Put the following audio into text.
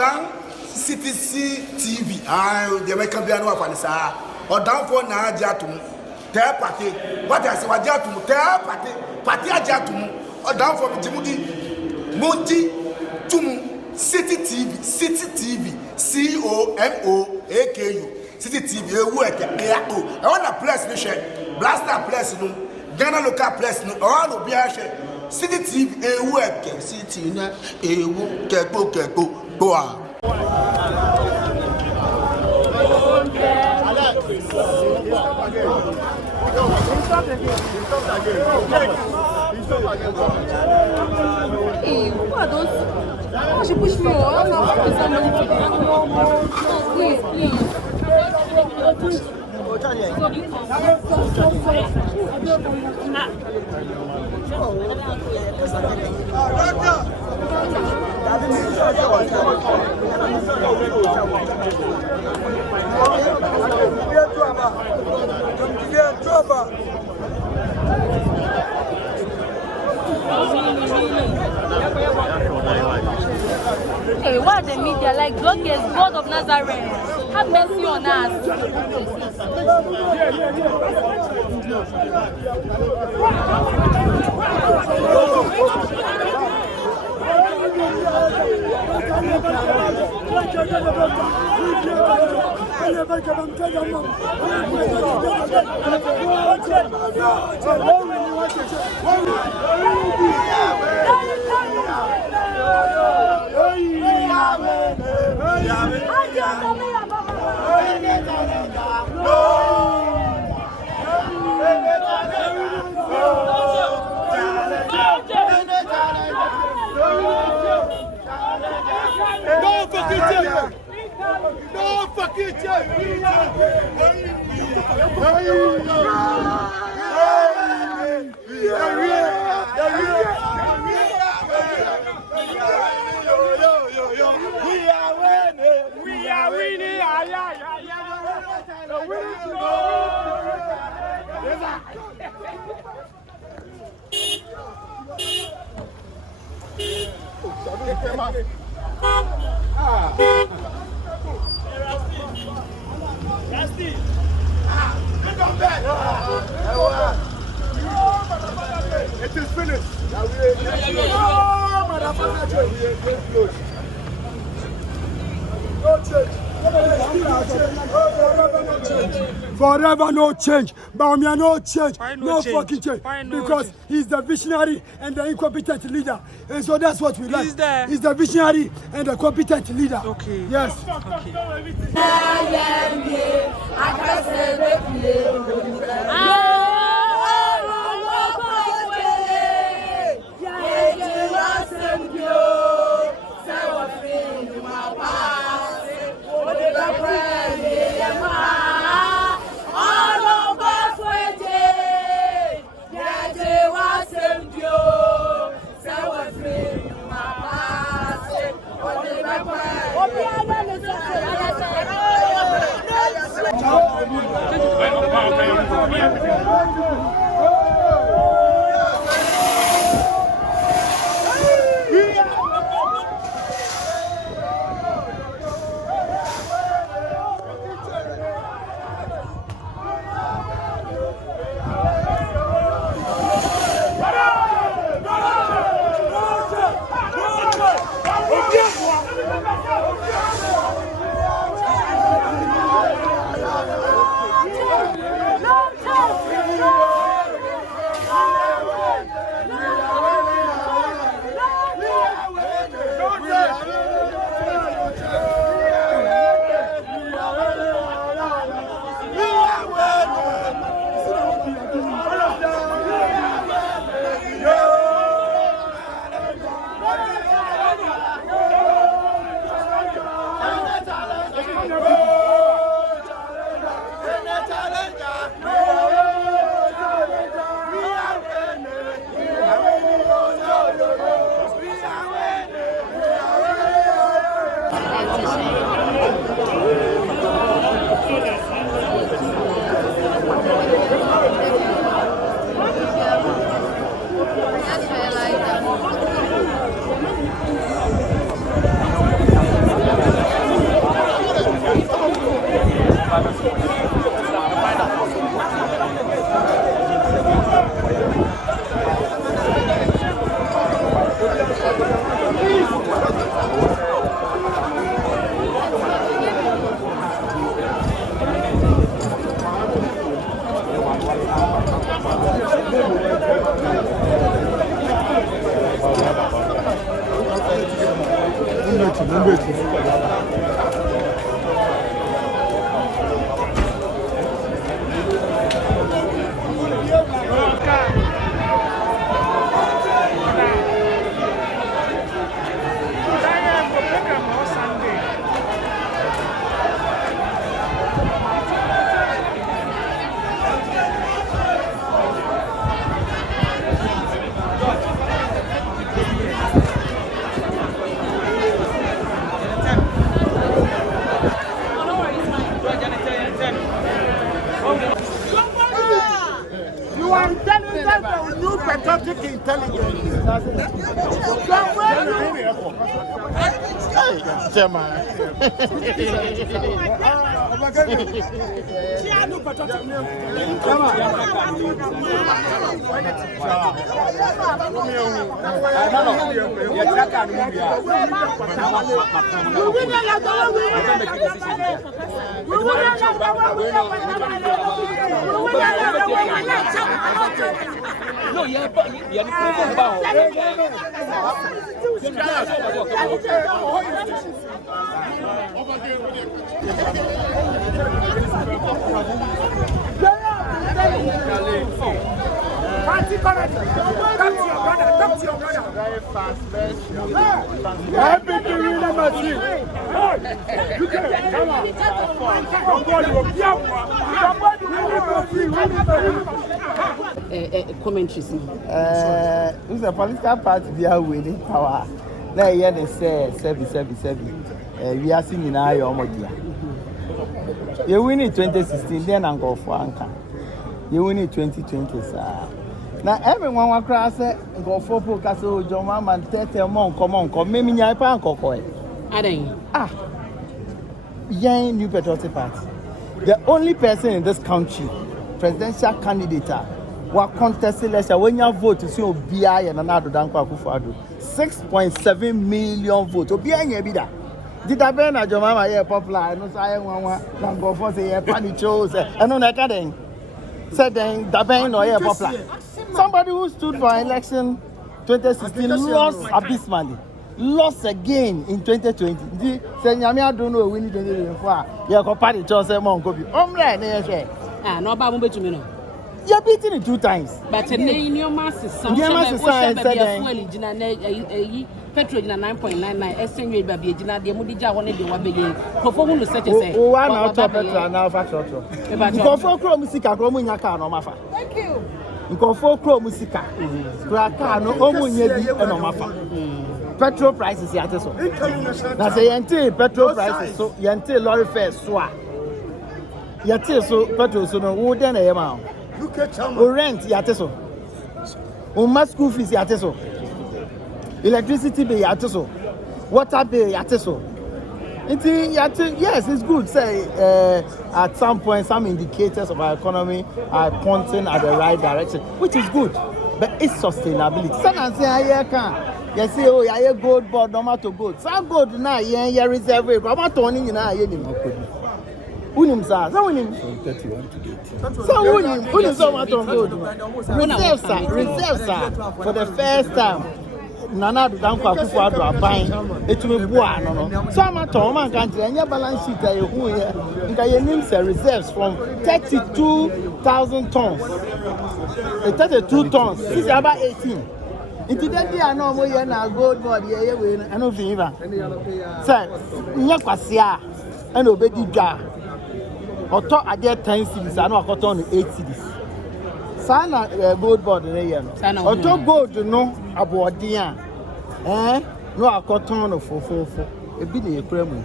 down CTC TV. The American Piano of Anissa. Or down for Najatum. Tell party. What I say, Wajatum. Tell party. Party Ajatum. Or down for Timothy. Monty Tum. City TV. City TV. COMOAKU. City TV. I want a place nation. Blaster place no. Ghana local place no. All will be a share. City TV. City na. Keko. Go on. Hey, what those? She pushed me off. Please. Hey, what the media like? Bloggers, God of Nazareth, have mercy on us. Don't fucking tell me. We are winning. It is finished. Forever no change. Bawumia no change. No fucking change. Because he's the visionary and the incompetent leader. And so that's what we like. He's the visionary and the competent leader. Okay. Yes. Okay. New patriotic intelligence. No, Party correct. Talk to your brother. Talk to your brother. Very fast. Happy to you, machine. You can come on. commentaries. Who's a political party they are winning power? Now here they say 7. We are seeing in our Omodia. You win in 2016, then I go for Anka. You win in 2020, sir. Now everyone will cross go for Castle, John Mama, and 30 monk, come on, maybe I can't go. Young New Patriotic Party. The only person in this country, presidential candidate, who contested election when you vote to see Obi and another Danko Akufo-Addo, 6.7 million votes. Obi and Yebida. Did I be na Jomama here popular? No, I want go for say panic shows. I know that kind. Said then the Ben no here popular. Somebody who stood for election 2016 lost abysmally. Lost again in 2020. Say Nyame don't know we need 2024. You go party church say mon go be. Omre na here. No ba mo betumi no. You beaten it 2 times. But in your masses, some petrol 9.99, exchange baby, Gina, the Mudija wanted the one begin. Perform such as say, one out of petrol now factor. Go for Cro Musica, Romunica, no Mafa. Thank you. Go for Cro Musica, Cracano, Omunia, and Omafa. Petrol prices, Yatiso. That's a Yante petrol prices, so Yante lorry fare, Swa. Yate so petrol, so no wooden amount. Rent, Yateso. School fees, Yateso. Electricity bill, Yateso. Water bill, Yateso. Yes, it's good. Say at some point, some indicators of our economy are pointing at the right direction, which is good. But it's sustainability. Some say I can. You say, oh, I gold board, no matter gold. Some gold now, yeah, reserve. But I'm turning you now, Unim sir, so unim 31 to 18. So unim so much on gold. Reserve sir. For the first time, Nana Danko Akufo-Addo aban etumi bua no. So am aton man kan tire nya balance sheet aye hu here. Nka ye nim say reserves from 32,000 tons. 32 tons. This is about 18. Inti dey dia na omo ye na gold board ye we I no fit even. Say nya kwase a na obedi dwa. Oto ade 10 cities anu akoto no 8 cities. Sana gold board na ye no. Oto gold no aboodin a no akoto no fofofo. Ebi na ekura mu.